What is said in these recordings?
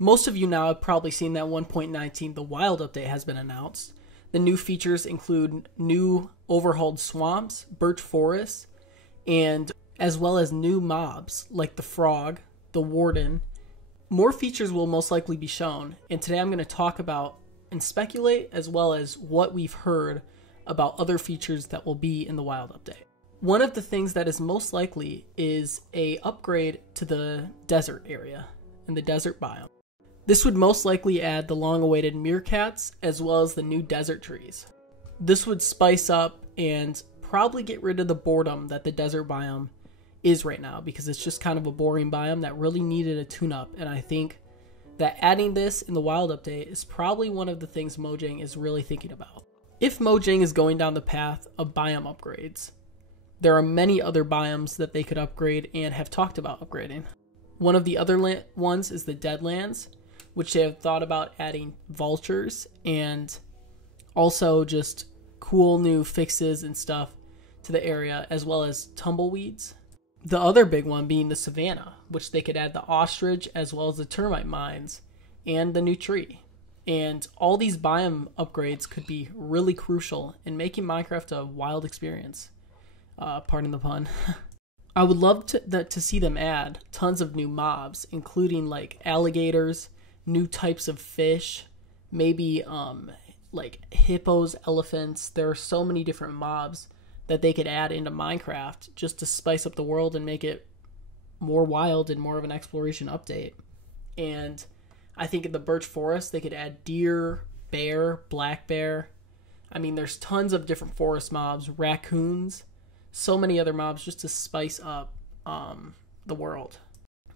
Most of you now have probably seen that 1.19 The Wild update has been announced. The new features include new overhauled swamps, birch forests, and as well as new mobs like the frog, the warden. More features will most likely be shown, and today I'm going to talk about and speculate as well as what we've heard about other features that will be in the Wild update. One of the things that is most likely is a upgrade to the desert area and the desert biome. This would most likely add the long-awaited meerkats as well as the new desert trees. This would spice up and probably get rid of the boredom that the desert biome is right now, because it's just kind of a boring biome that really needed a tune-up, and I think that adding this in the Wild update is probably one of the things Mojang is really thinking about. If Mojang is going down the path of biome upgrades, there are many other biomes that they could upgrade and have talked about upgrading. One of the other ones is the Deadlands, which they have thought about adding vultures and also just cool new fixes and stuff to the area, as well as tumbleweeds. The other big one being the Savannah, which they could add the ostrich as well as the termite mines and the new tree. And all these biome upgrades could be really crucial in making Minecraft a wild experience. Pardon the pun. I would love to see them add tons of new mobs, including like alligators, new types of fish, maybe like hippos, elephants. There are so many different mobs that they could add into Minecraft just to spice up the world and make it more wild and more of an exploration update. And I think in the birch forest, they could add deer, bear, black bear. I mean, there's tons of different forest mobs, raccoons, so many other mobs just to spice up the world.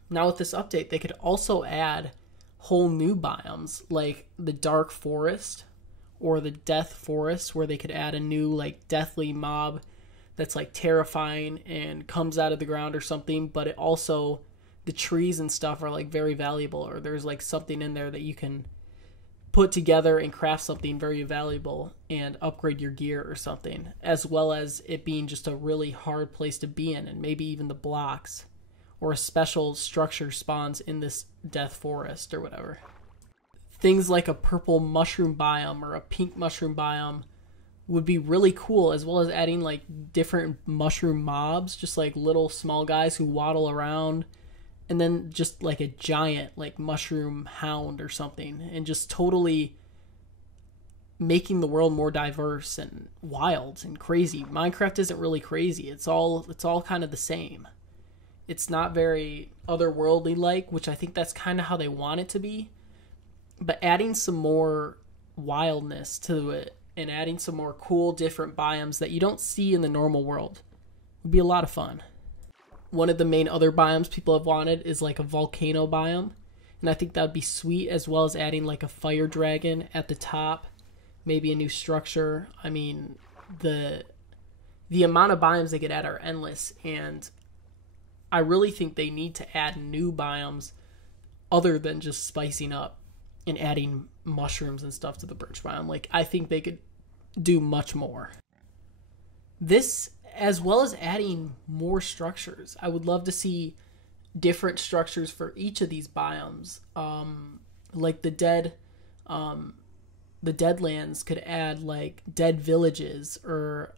Now with this update, they could also add whole new biomes like the dark forest or the death forest, where they could add a new like deathly mob that's like terrifying and comes out of the ground or something, but it also, the trees and stuff are like very valuable, or there's like something in there that you can put together and craft something very valuable and upgrade your gear or something, as well as it being just a really hard place to be in, and maybe even the blocks or a special structure spawns in this death forest or whatever. Things like a purple mushroom biome or a pink mushroom biome would be really cool, as well as adding like different mushroom mobs, just like little small guys who waddle around, and then just like a giant like mushroom hound or something, and just totally making the world more diverse and wild and crazy. Minecraft isn't really crazy. It's all kind of the same. It's not very otherworldly like, which I think that's kind of how they want it to be. But adding some more wildness to it and adding some more cool different biomes that you don't see in the normal world would be a lot of fun. One of the main other biomes people have wanted is like a volcano biome, and I think that would be sweet, as well as adding like a fire dragon at the top, maybe a new structure. I mean, the amount of biomes they could add are endless, and I really think they need to add new biomes other than just spicing up and adding mushrooms and stuff to the birch biome. Like, I think they could do much more. This, as well as adding more structures. I would love to see different structures for each of these biomes. Like the Deadlands could add like dead villages or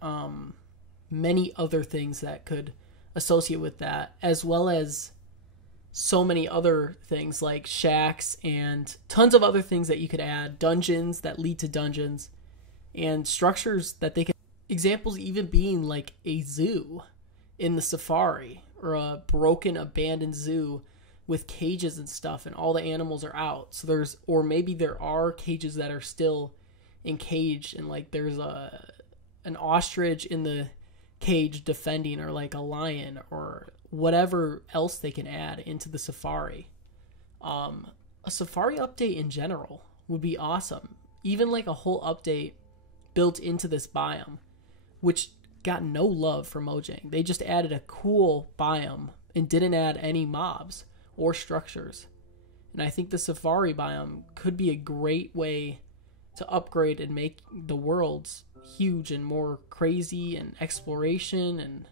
many other things that could associate with that, as well as so many other things like shacks and tons of other things that you could add, dungeons that lead to dungeons, and structures that they can, examples even being like a zoo in the safari, or a broken abandoned zoo with cages and stuff, and all the animals are out. So or maybe there are cages that are still encaged, and like there's an ostrich in the cage defending, or like a lion, or whatever else they can add into the safari. A safari update in general would be awesome. Even like a whole update built into this biome, which got no love from Mojang. They just added a cool biome and didn't add any mobs or structures. And I think the safari biome could be a great way to upgrade and make the worlds huge and more crazy and exploration and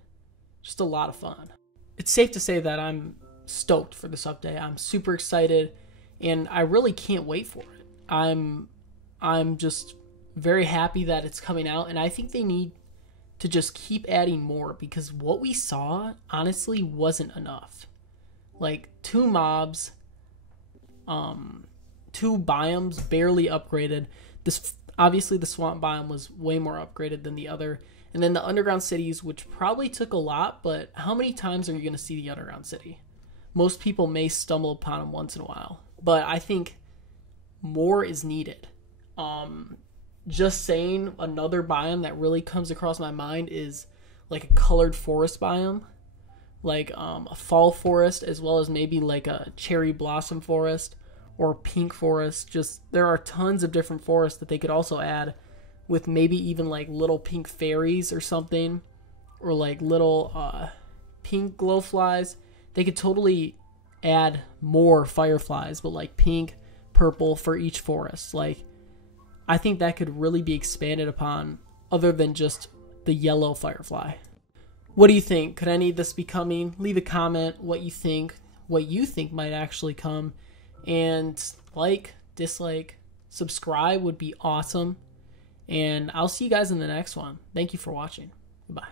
just a lot of fun. It's safe to say that I'm stoked for this update. I'm super excited, and I really can't wait for it. I'm just very happy that it's coming out, and I think they need to just keep adding more, because what we saw honestly wasn't enough. Like 2 mobs, 2 biomes barely upgraded. This obviously the swamp biome was way more upgraded than the other, and then the underground cities, which probably took a lot, but how many times are you going to see the underground city? Most people may stumble upon them once in a while, but I think more is needed. Just saying, another biome that really comes across my mind is like a colored forest biome, like a fall forest, as well as maybe like a cherry blossom forest or pink forest. Just there are tons of different forests that they could also add, with maybe even like little pink fairies or something, or like little pink glowflies. They could totally add more fireflies, but like pink, purple for each forest. Like, I think that could really be expanded upon, other than just the yellow firefly. What do you think? Could any of this be coming? Leave a comment what you think might actually come. And like, dislike, subscribe would be awesome. And I'll see you guys in the next one. Thank you for watching. Goodbye.